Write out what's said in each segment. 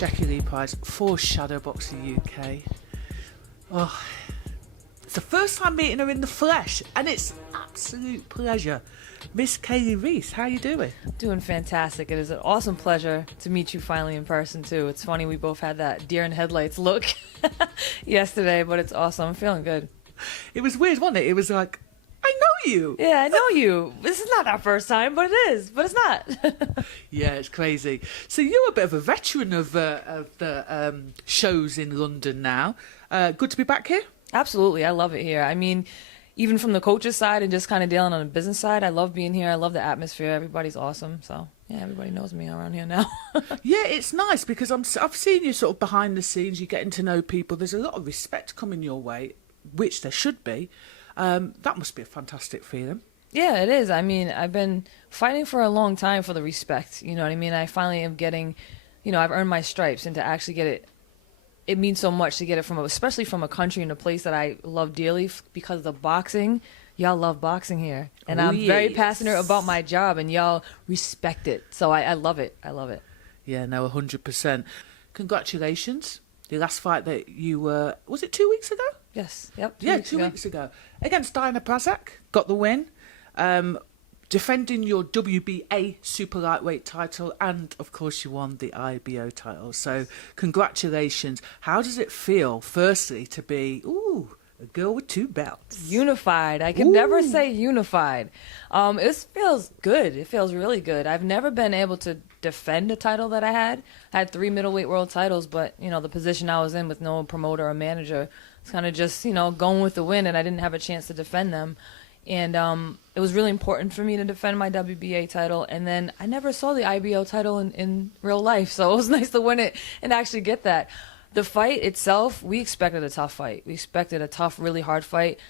Jackie Lee Price for Shadowboxruk UK. Oh, it's the first time meeting her in the flesh, and it's absolute pleasure. Miss Kaylee Reis, how you doing? Doing fantastic. It is an awesome pleasure to meet you finally in person too. It's funny we both had that deer in headlights look yesterday, but it's awesome. I'm feeling good. It was weird, wasn't it? It was like, I know you. Yeah, I know you. This is not our first time, but it is. But it's not. Yeah, it's crazy. So you're a bit of a veteran of the shows in London now. Good to be back here? Absolutely. I love it here. I mean, even from the coach's side and just kind of dealing on the business side, I love being here. I love the atmosphere. Everybody's awesome. So, yeah, everybody knows me around here now. Yeah, it's nice because I've seen you sort of behind the scenes. You're getting to know people. There's a lot of respect coming your way, which there should be. That must be a fantastic feeling. Yeah, it is. I mean, I've been fighting for a long time for the respect. You know what I mean? I finally am getting, I've earned my stripes, and to actually get it, it means so much to get it from, especially from a country and a place that I love dearly because of the boxing. Y'all love boxing here. And I'm very passionate about my job, and y'all respect it. So I love it. I love it. Yeah, no, 100%. Congratulations. The last fight that you were, was it 2 weeks ago? Yes. Yep. 2 weeks ago. Against Diana Prazak, got the win. Defending your WBA super lightweight title, and of course you won the IBO title. So congratulations. How does it feel, firstly, to be a girl with two belts? Unified. I can never say unified. It feels good. It feels really good. I've never been able to defend a title that I had. I had 3 middleweight world titles, but the position I was in with no promoter or manager, it's kind of just going with the wind, and I didn't have a chance to defend them. And it was really important for me to defend my WBA title. And then I never saw the IBO title in real life, so it was nice to win it and actually get that. The fight itself, we expected a tough fight. We expected a tough, really hard fight.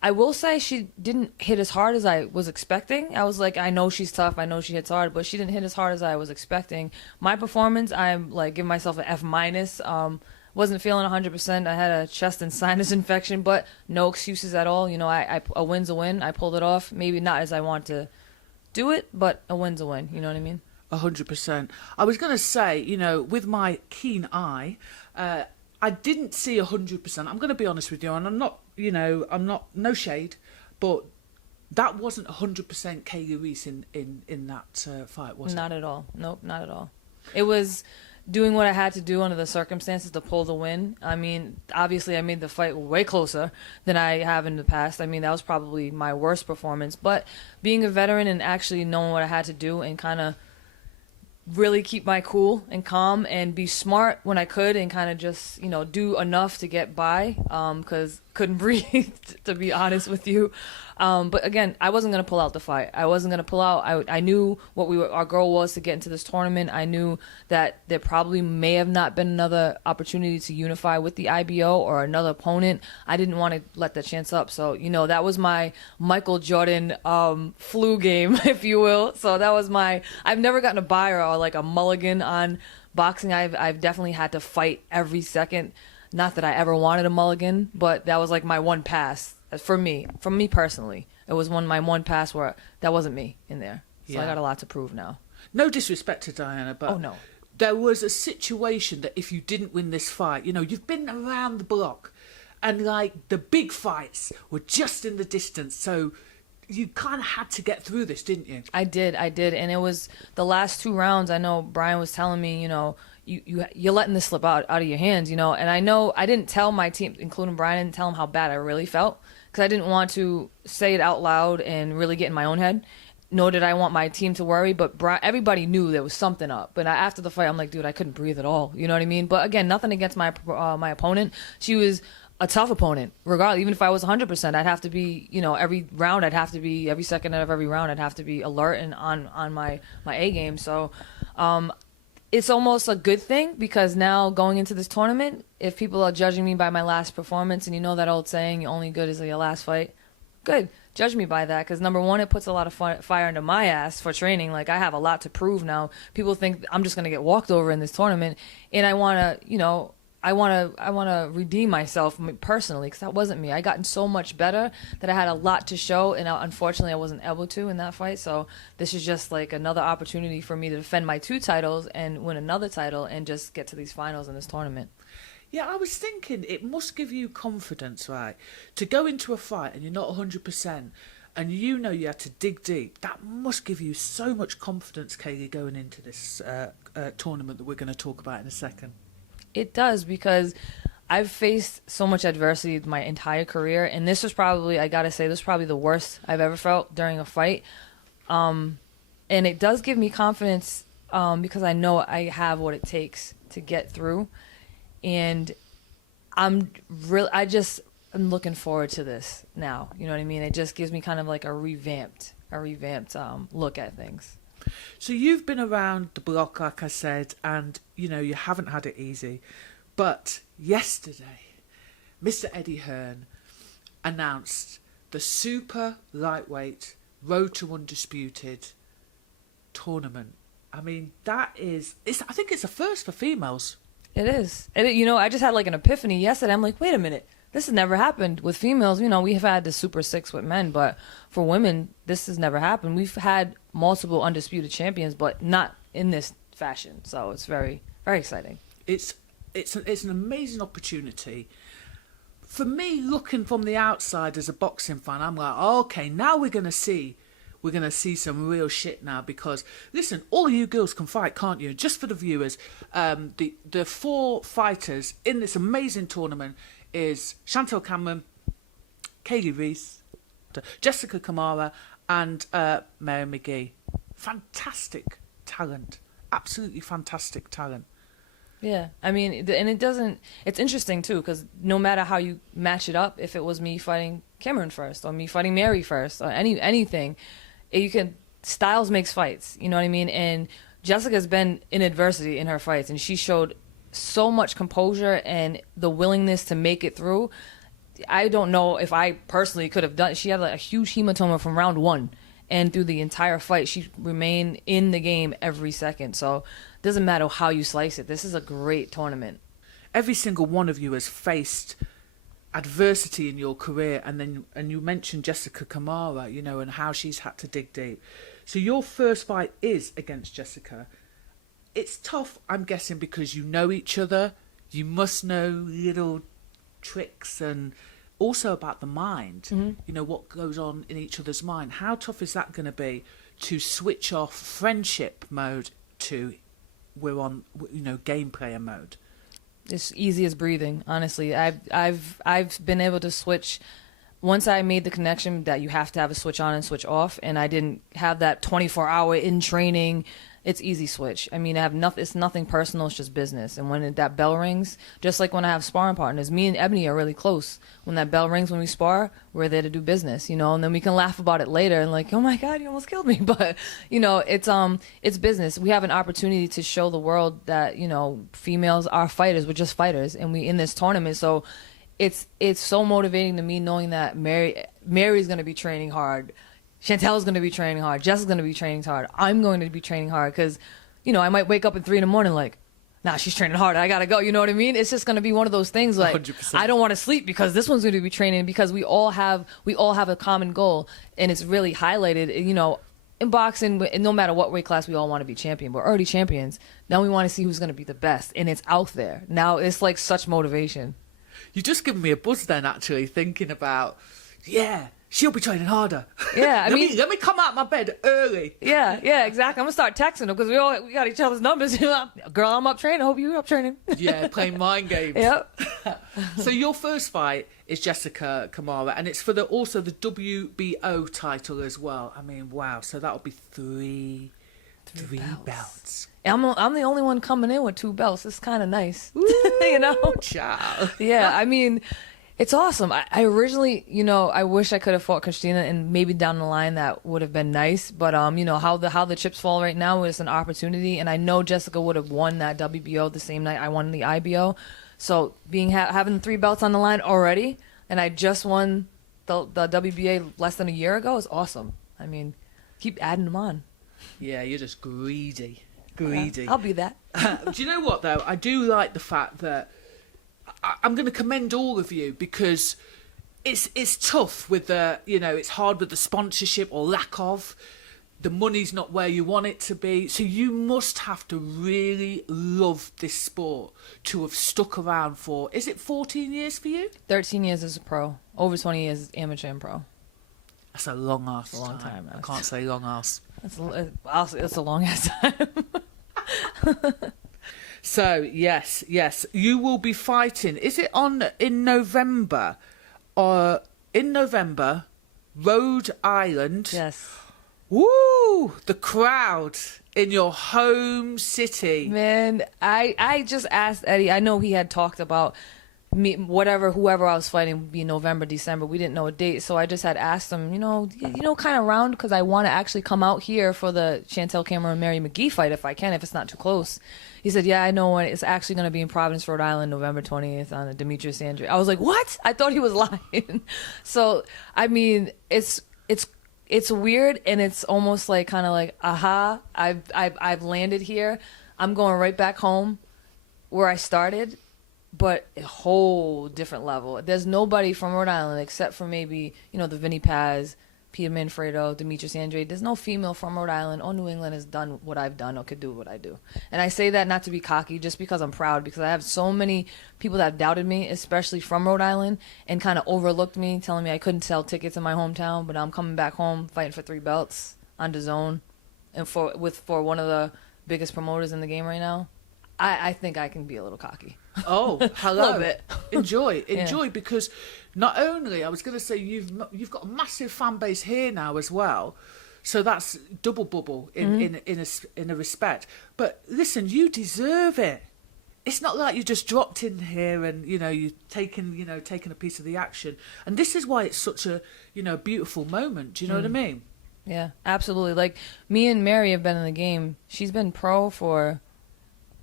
I will say she didn't hit as hard as I was expecting. I was like, I know she's tough, I know she hits hard, but she didn't hit as hard as I was expecting. My performance, I'm like giving myself an F-. Wasn't feeling 100%. I had a chest and sinus infection, but no excuses at all. A win's a win. I pulled it off. Maybe not as I want to do it, but a win's a win. You know what I mean? 100%. I was going to say, with my keen eye, I didn't see 100%. I'm going to be honest with you, and I'm not, no shade, but that wasn't 100% Kaylee Reis in that fight, was it? Not at all. Nope, not at all. It was doing what I had to do under the circumstances to pull the win. I mean, obviously I made the fight way closer than I have in the past. I mean, that was probably my worst performance. But being a veteran and actually knowing what I had to do and kind of really keep my cool and calm and be smart when I could and kind of just, do enough to get by because couldn't breathe, to be honest with you. But again, I wasn't going to pull out the fight. I wasn't going to pull out. I knew what our goal was to get into this tournament. I knew that there probably may have not been another opportunity to unify with the IBO or another opponent. I didn't want to let that chance up. So, that was my Michael Jordan flu game, if you will. So that was I've never gotten a bye or like a mulligan on boxing. I've definitely had to fight every second. Not that I ever wanted a mulligan, but that was like my one pass. From me personally, it was my one pass where that wasn't me in there. So yeah. I got a lot to prove now. No disrespect to Diana, but no. There was a situation that if you didn't win this fight, you've been around the block, and like the big fights were just in the distance, so you kind of had to get through this, didn't you? I did, and it was the last 2 rounds. I know Brian was telling me, you're letting this slip out of your hands, and I know I didn't tell my team, including Brian, I didn't tell him how bad I really felt because I didn't want to say it out loud and really get in my own head, nor did I want my team to worry, but everybody knew there was something up. But after the fight, I'm like, dude, I couldn't breathe at all, you know what I mean? But again, nothing against my opponent. She was a tough opponent, regardless. Even if I was 100%, I'd have to be, every round, every second of every round, I'd have to be alert and on my A game. So, it's almost a good thing because now going into this tournament, if people are judging me by my last performance, and that old saying, only good is your last fight, good. Judge me by that because, number one, it puts a lot of fire into my ass for training. Like, I have a lot to prove now. People think I'm just going to get walked over in this tournament, and I want to, I want to redeem myself personally, because that wasn't me. I gotten so much better that I had a lot to show, and unfortunately I wasn't able to in that fight. So this is just like another opportunity for me to defend my 2 titles and win another title and just get to these finals in this tournament. Yeah, I was thinking it must give you confidence, right? To go into a fight and you're not 100% and you know you had to dig deep. That must give you so much confidence, Kaylee, going into this tournament that we're going to talk about in a second. It does, because I've faced so much adversity my entire career, and this was probably, I gotta say, this was probably the worst I've ever felt during a fight. And it does give me confidence, because I know I have what it takes to get through. And I'm looking forward to this now. You know what I mean? It just gives me kind of like a revamped look at things. So you've been around the block, like I said, and, you know, you haven't had it easy. But yesterday, Mr. Eddie Hearn announced the super lightweight Road to Undisputed tournament. I mean, I think it's a first for females. It is. I just had like an epiphany yesterday. I'm like, wait a minute. This has never happened with females. You know, we have had the Super 6 with men, but for women, this has never happened. We've had multiple undisputed champions, but not in this fashion. So it's very, very exciting. It's an amazing opportunity. For me, looking from the outside as a boxing fan, I'm like, okay, now we're gonna see some real shit now, because listen, all of you girls can fight, can't you? Just for the viewers, the 4 fighters in this amazing tournament is Chantel Cameron, Kaylee Reis, Jessica Kamara, and Mary McGee. Fantastic talent, absolutely fantastic talent. Yeah, I mean, and it's interesting too, because no matter how you match it up, if it was me fighting Cameron first or me fighting Mary first or anything, styles makes fights, you know what I mean? And Jessica's been in adversity in her fights, and she showed so much composure and the willingness to make it through. I don't know if I personally could have done. She had like a huge hematoma from round 1, and through the entire fight, she remained in the game every second. So it doesn't matter how you slice it. This is a great tournament. Every single one of you has faced adversity in your career, and you mentioned Jessica Kamara, you know, and how she's had to dig deep. So your first fight is against Jessica. It's tough, I'm guessing, because you know each other. You must know little tricks and also about the mind. Mm-hmm. You know, what goes on in each other's mind. How tough is that going to be to switch off friendship mode to we're on, you know, game player mode? It's easy as breathing, honestly. I've been able to switch. Once I made the connection that you have to have a switch on and switch off, and I didn't have that 24-hour in training, it's easy switch. I mean, it's nothing personal, it's just business. And when that bell rings, just like when I have sparring partners, me and Ebony are really close. When that bell rings when we spar, we're there to do business, you know, and then we can laugh about it later and like, oh my God, you almost killed me. But, you know, it's business. We have an opportunity to show the world that, you know, females are fighters. We're just fighters, and we in this tournament. So it's so motivating to me knowing that Mary's going to be training hard. Chantel's going to be training hard. Jess is going to be training hard. I'm going to be training hard because, you know, I might wake up at 3 in the morning like, nah, she's training hard. I got to go. You know what I mean? It's just going to be one of those things like 100%. I don't want to sleep because this one's going to be training, because we all have a common goal, and it's really highlighted, you know, in boxing, and no matter what weight class, we all want to be champion. We're already champions. Now we want to see who's going to be the best, and it's out there. Now it's like such motivation. You just given me a buzz then, actually, thinking about, yeah, she'll be training harder. Yeah, let me come out my bed early. Yeah, exactly. I'm gonna start texting them because we got each other's numbers. Girl, I'm up training. I hope you're up training. Yeah, playing mind games. Yep. So your first fight is Jessica Kamara, and it's for also the WBO title as well. I mean, wow. So that'll be three belts. I'm the only one coming in with 2 belts. It's kind of nice. Ooh, you know? Ciao. Yeah, I mean, it's awesome. I originally, you know, I wish I could have fought Christina, and maybe down the line that would have been nice. But you know how the chips fall right now is an opportunity, and I know Jessica would have won that WBO the same night I won the IBO. So having 3 belts on the line already, and I just won the WBA less than a year ago is awesome. I mean, keep adding them on. Yeah, you're just greedy. Yeah, I'll be that. Do you know what though? I do like the fact that I'm going to commend all of you because it's tough with the, it's hard with the sponsorship or lack of. The money's not where you want it to be. So you must have to really love this sport to have stuck around for, is it 14 years for you? 13 years as a pro. Over 20 years as amateur and pro. That's a long ass long time. I can't say long ass. It's a long ass time. So, yes. You will be fighting. Is it in November? In November, Rhode Island. Yes. Woo! The crowd in your home city. Man, I just asked Eddie. I know he had talked about me, whoever I was fighting would be November, December. We didn't know a date, so I just had asked him, kind of round, because I want to actually come out here for the Chantel Cameron Mary McGee fight if I can, if it's not too close. He said, yeah, I know when it's actually going to be in Providence, Rhode Island, November 20th on a Demetrius Andre. I was like, what? I thought he was lying. So, I mean, it's weird, and it's almost like kind of like, aha, I've landed here. I'm going right back home where I started, but a whole different level. There's nobody from Rhode Island except for maybe, the Vinny Paz, Peter Manfredo, Demetrius Andre. There's no female from Rhode Island or New England has done what I've done or could do what I do. And I say that not to be cocky, just because I'm proud, because I have so many people that have doubted me, especially from Rhode Island, and kind of overlooked me, telling me I couldn't sell tickets in my hometown, but I'm coming back home fighting for 3 belts on DAZN and for one of the biggest promoters in the game right now. I think I can be a little cocky. Oh, hello. A little bit. Enjoy, Yeah. Because not only, I was going to say, you've got a massive fan base here now as well, so that's double bubble in a respect. But listen, you deserve it. It's not like you just dropped in here and you've taken a piece of the action. And this is why it's such a beautiful moment. Do you know what I mean? Yeah, absolutely. Like, me and Mary have been in the game. She's been pro for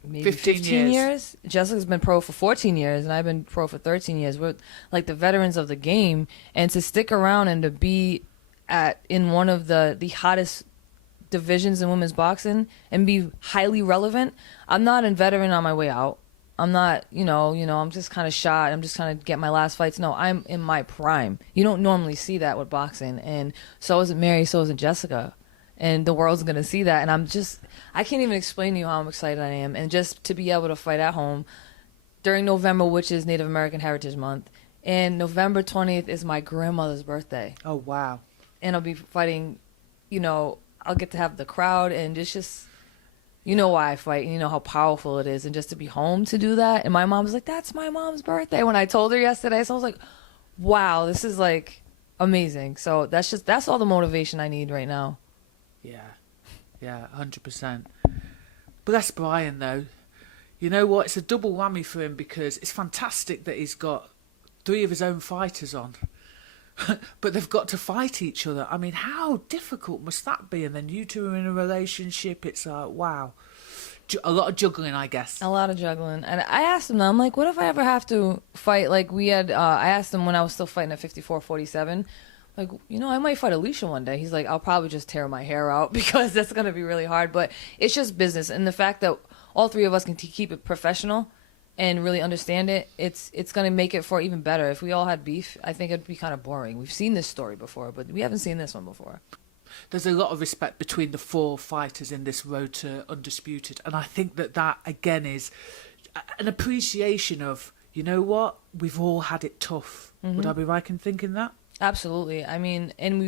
maybe 15 years. Jessica's been pro for 14 years, and I've been pro for 13 years. We're like the veterans of the game, and to stick around and to be in one of the hottest divisions in women's boxing and be highly relevant. I'm not a veteran on my way out. I'm not, I'm just kind of shot. I'm just kind of get my last fights. No, I'm in my prime. You don't normally see that with boxing, and so isn't Mary, so isn't Jessica. And the world's going to see that. And I can't even explain to you how excited I am. And just to be able to fight at home during November, which is Native American Heritage Month. And November 20th is my grandmother's birthday. Oh, wow. And I'll be fighting, I'll get to have the crowd. And it's just, why I fight. And how powerful it is. And just to be home to do that. And my mom was like, that's my mom's birthday. When I told her yesterday. So I was like, wow, this is like amazing. So that's all the motivation I need right now. Yeah, 100%. Bless Brian, though. You know what? It's a double whammy for him because it's fantastic that he's got 3 of his own fighters on. But they've got to fight each other. I mean, how difficult must that be? And then you two are in a relationship. It's like, wow. A lot of juggling, I guess. A lot of juggling. And I asked him, I'm like, what if I ever have to fight? Like, I asked him when I was still fighting at 54-47. Like, I might fight Alicia one day. He's like, I'll probably just tear my hair out because that's going to be really hard. But it's just business. And the fact that all 3 of us can keep it professional and really understand it, it's going to make it for even better. If we all had beef, I think it'd be kind of boring. We've seen this story before, but we haven't seen this one before. There's a lot of respect between the 4 fighters in this road to Undisputed. And I think that, again, is an appreciation of, you know what? We've all had it tough. Mm-hmm. Would I be right in thinking that? Absolutely. I mean, and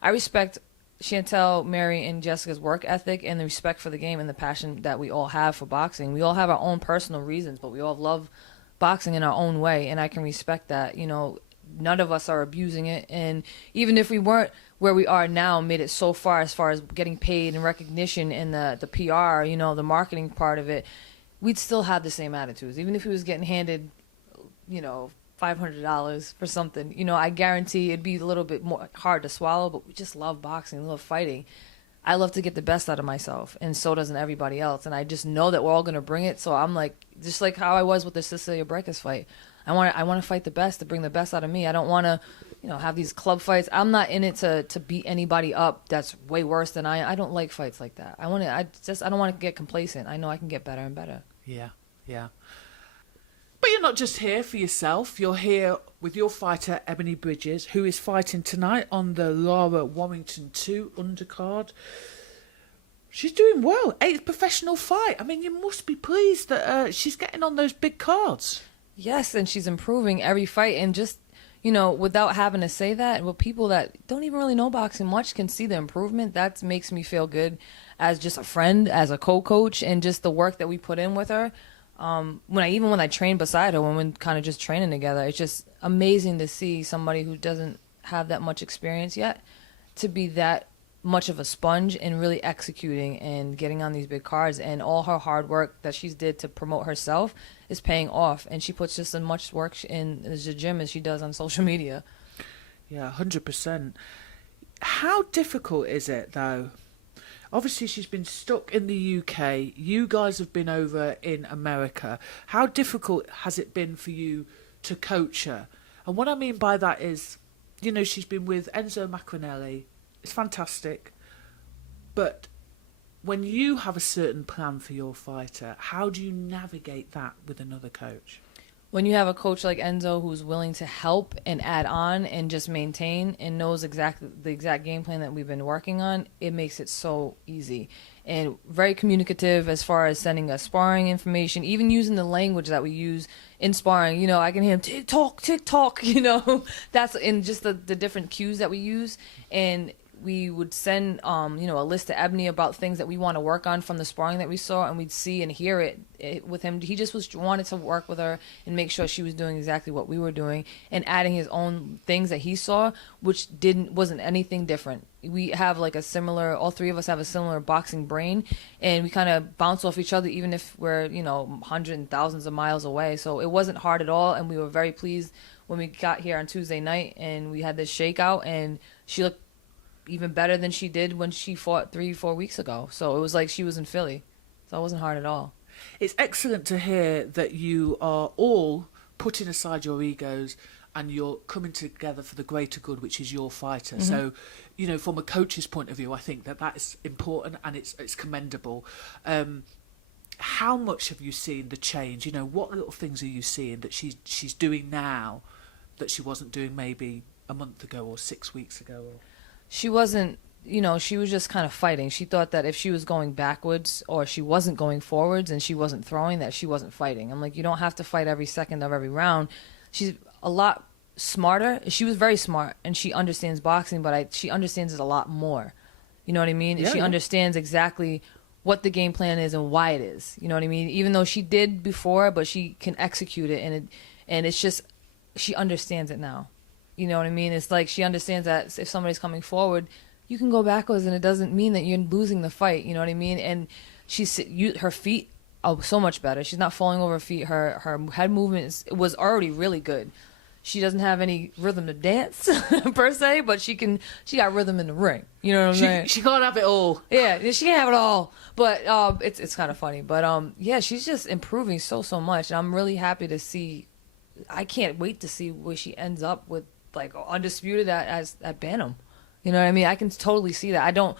I respect Chantel, Mary, and Jessica's work ethic and the respect for the game and the passion that we all have for boxing. We all have our own personal reasons, but we all love boxing in our own way, and I can respect that. None of us are abusing it, and even if we weren't where we are now, made it so far as getting paid and recognition and the PR, the marketing part of it, we'd still have the same attitudes. Even if he was getting handed, $500 for something, I guarantee it'd be a little bit more hard to swallow, but we just love boxing, love fighting. I love to get the best out of myself, and so doesn't everybody else. And I just know that we're all going to bring it. So I'm like, just like how I was with the Cecilia Brækhus fight. I want to fight the best, to bring the best out of me. I don't want to, have these club fights. I'm not in it to beat anybody up that's way worse than I am. I don't like fights like that. I don't want to get complacent. I know I can get better and better. Yeah. But you're not just here for yourself. You're here with your fighter, Ebony Bridges, who is fighting tonight on the Lara Warrington 2 undercard. She's doing well. 8th professional fight. I mean, you must be pleased that she's getting on those big cards. Yes, and she's improving every fight. And just, without having to say that, well, people that don't even really know boxing much can see the improvement. That makes me feel good as just a friend, as a co-coach, and just the work that we put in with her. When I train beside her, when we're kind of just training together, it's just amazing to see somebody who doesn't have that much experience yet to be that much of a sponge and really executing and getting on these big cards. And all her hard work that she's did to promote herself is paying off. And she puts just as much work in the gym as she does on social media. Yeah, 100%. How difficult is it, though? Obviously, she's been stuck in the UK. You guys have been over in America. How difficult has it been for you to coach her? And what I mean by that is, she's been with Enzo Macronelli. It's fantastic. But when you have a certain plan for your fighter, how do you navigate that with another coach? When you have a coach like Enzo who's willing to help and add on and just maintain and knows the exact game plan that we've been working on, it makes it so easy. And very communicative as far as sending us sparring information, even using the language that we use in sparring. I can hear him tick tock, that's in just the different cues that we use. And we would send, a list to Ebony about things that we want to work on from the sparring that we saw, and we'd see and hear it with him. He just wanted to work with her and make sure she was doing exactly what we were doing and adding his own things that he saw, which wasn't anything different. We have all three of us have a similar boxing brain, and we kind of bounce off each other even if we're, hundreds and thousands of miles away. So it wasn't hard at all, and we were very pleased when we got here on Tuesday night and we had this shakeout, and she looked even better than she did when she fought 3-4 weeks ago. So it was like she was in Philly. So it wasn't hard at all. It's excellent to hear that you are all putting aside your egos and you're coming together for the greater good, which is your fighter. Mm-hmm. So, from a coach's point of view, I think that is important and it's commendable. How much have you seen the change? What little things are you seeing that she's doing now that she wasn't doing maybe a month ago or 6 weeks ago? She wasn't, she was just kind of fighting. She thought that if she was going backwards or she wasn't going forwards and she wasn't throwing, that she wasn't fighting. I'm like, you don't have to fight every second of every round. She's a lot smarter. She was very smart and she understands boxing, but she understands it a lot more. You know what I mean? Yeah, she understands exactly what the game plan is and why it is. You know what I mean? Even though she did before, but she can execute it, and it's just she understands it now. You know what I mean? It's like she understands that if somebody's coming forward, you can go backwards, and it doesn't mean that you're losing the fight. You know what I mean? And her feet are so much better. She's not falling over her feet. Her head movement was already really good. She doesn't have any rhythm to dance per se, but she got rhythm in the ring. You know what I'm saying? She can't have it all. Yeah, she can't have it all. But it's kind of funny. But yeah, she's just improving so much, and I'm really happy to see. I can't wait to see where she ends up with Undisputed at Bantam. You know what I mean? I can totally see that. I don't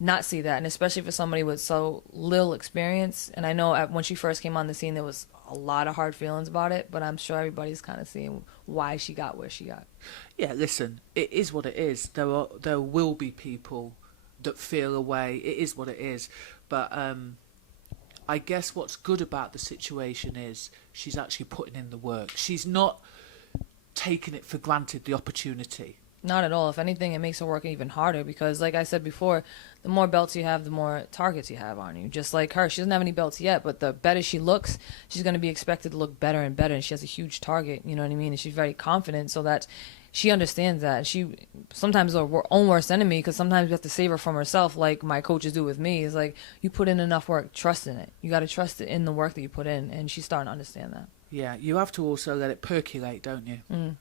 not see that, and especially for somebody with so little experience. And I know when she first came on the scene, there was a lot of hard feelings about it, but I'm sure everybody's kind of seeing why she got where she got. Yeah, listen, it is what it is. There will be people that feel a way. It is what it is. But I guess what's good about the situation is she's actually putting in the work. She's not taking it for granted, the opportunity. Not at all. If anything, it makes her work even harder because, like I said before, the more belts you have, the more targets you have on you. Just like her. She doesn't have any belts yet, but the better she looks, she's going to be expected to look better and better, and she has a huge target, you know what I mean? And she's very confident, so that she understands that. She sometimes is her own worst enemy because sometimes you have to save her from herself, like my coaches do with me. It's like, you put in enough work, trust in it. You got to trust it in the work that you put in, and she's starting to understand that. Yeah, you have to also let it percolate, don't you?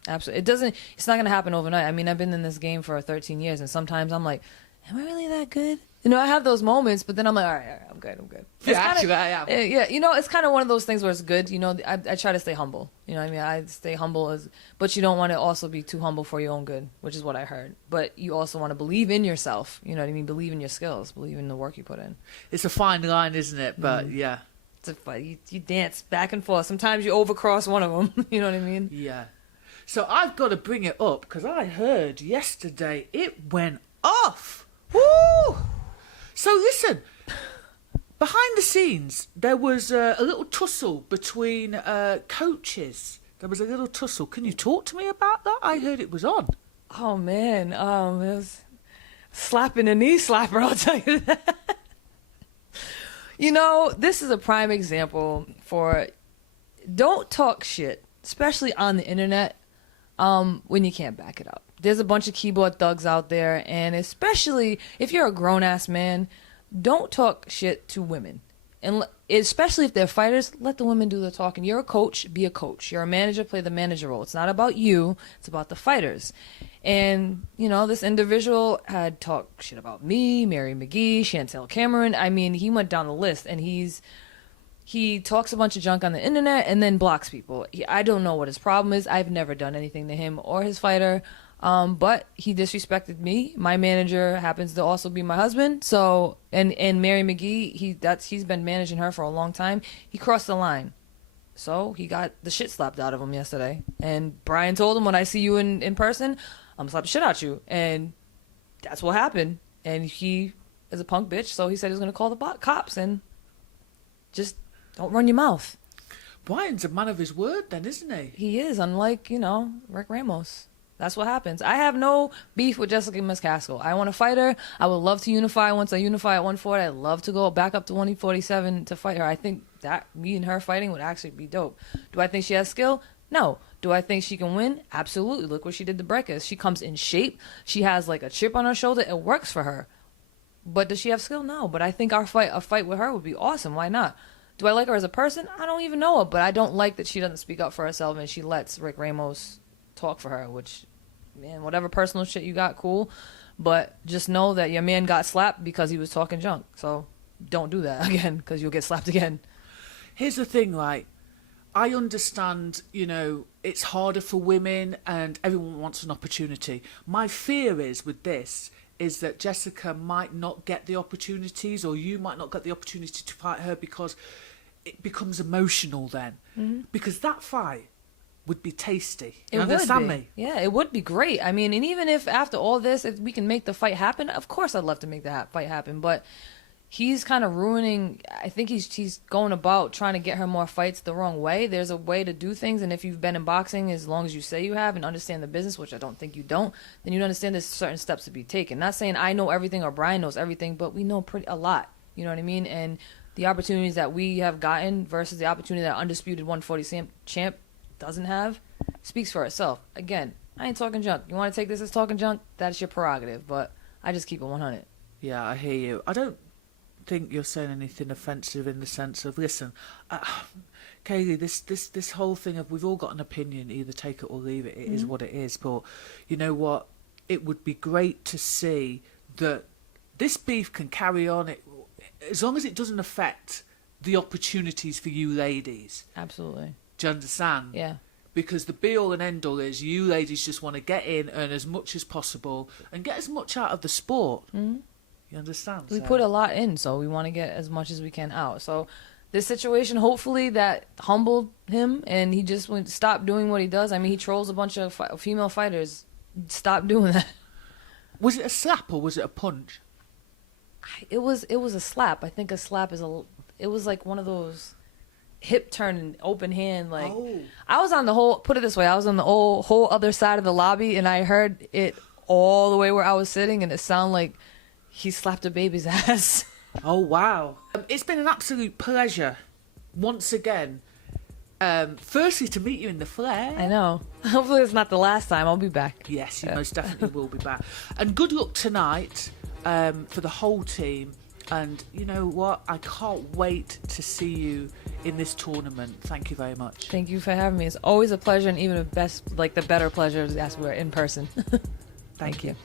Absolutely. It's not going to happen overnight. I mean, I've been in this game for 13 years, and sometimes I'm like, am I really that good? I have those moments, but then I'm like, all right, I'm good. Yeah, actually, I am. Yeah, it's kind of one of those things where it's good. I try to stay humble. You know what I mean? I stay humble, but you don't want to also be too humble for your own good, which is what I heard. But you also want to believe in yourself. You know what I mean? Believe in your skills. Believe in the work you put in. It's a fine line, isn't it? But yeah. It's a fight. You dance back and forth. Sometimes you overcross one of them. You know what I mean? Yeah. So I've got to bring it up because I heard yesterday it went off. Woo! So listen, behind the scenes, there was a little tussle between coaches. There was a little tussle. Can you talk to me about that? I heard it was on. Oh, man. It was slapping a knee slapper, I'll tell you that. You know, this is a prime example for don't talk shit, especially on the internet, when you can't back it up. There's a bunch of keyboard thugs out there, and especially if you're a grown-ass man, don't talk shit to women. And especially if they're fighters, let the women do the talking. You're a coach, be a coach. You're a manager, play the manager role. It's not about you, it's about the fighters. And, you know, this individual had talked shit about me, Mary McGee, Chantel Cameron. I mean, he went down the list, and he talks a bunch of junk on the internet and then blocks people. I don't know what his problem is. I've never done anything to him or his fighter. But he disrespected me. My manager happens to also be my husband. So, and Mary McGee, he's been managing her for a long time. He crossed the line. So he got the shit slapped out of him yesterday. And Brian told him, when I see you in person, I'm gonna slap the shit out you. And that's what happened. And he is a punk bitch. So he said he was gonna call the cops and just don't run your mouth. Brian's a man of his word then, isn't he? He is, unlike, you know, Rick Ramos. That's what happens. I have no beef with Jessica McCaskill. I want to fight her. I would love to unify. Once I unify at 140, I'd love to go back up to 147 to fight her. I think that me and her fighting would actually be dope. Do I think she has skill? No. Do I think she can win? Absolutely. Look what she did to Breckus. She comes in shape. She has like a chip on her shoulder. It works for her. But does she have skill? No. But I think a fight with her would be awesome. Why not? Do I like her as a person? I don't even know her, but I don't like that she doesn't speak up for herself and she lets Rick Ramos talk for her, which, man, whatever personal shit you got, cool. But just know that your man got slapped because he was talking junk. So don't do that again, because you'll get slapped again. Here's the thing, like, I understand, you know, it's harder for women and everyone wants an opportunity. My fear is with this is that Jessica might not get the opportunities, or you might not get the opportunity to fight her because it becomes emotional then. Mm-hmm. Because that fight would be tasty. You understand me? Yeah, it would be great. I mean, and even if after all this, if we can make the fight happen, of course I'd love to make the fight happen. But he's kind of ruining. I think he's going about trying to get her more fights the wrong way. There's a way to do things, and if you've been in boxing as long as you say you have and understand the business, which I don't think you don't, then you understand there's certain steps to be taken. Not saying I know everything or Brian knows everything, but we know a lot. You know what I mean? And the opportunities that we have gotten versus the opportunity that Undisputed 140 champ doesn't have speaks for itself. Again, I ain't talking junk. You want to take this as talking junk? That's your prerogative, but I just keep it 100. Yeah, I hear you. I don't think you're saying anything offensive in the sense of, listen, Kaylee, this whole thing of we've all got an opinion, either take it or leave it. It is what it is. But you know what? It would be great to see that this beef can carry on, as long as it doesn't affect the opportunities for you ladies. Absolutely. Do you understand? Yeah. Because the be-all and end-all is you ladies just want to get in, earn as much as possible, and get as much out of the sport. Mm-hmm. You understand? We put a lot in, so we want to get as much as we can out. So this situation, hopefully, that humbled him, and he just went stop doing what he does. I mean, he trolls a bunch of female fighters. Stop doing that. Was it a slap or was it a punch? It was a slap. I think a slap is it was like one of those hip turn open hand, like I was on the whole, put it this way, I was on the whole other side of the lobby, and I heard it all the way where I was sitting, and it sounded like he slapped a baby's ass. Oh wow. It's been an absolute pleasure once again, firstly to meet you in the flare. I know, hopefully it's not the last time. I'll be back. Yes, you most definitely will be back, and good luck tonight for the whole team. And you know what? I can't wait to see you in this tournament. Thank you very much. Thank you for having me. It's always a pleasure, and even the better pleasure as we're in person. Thank you.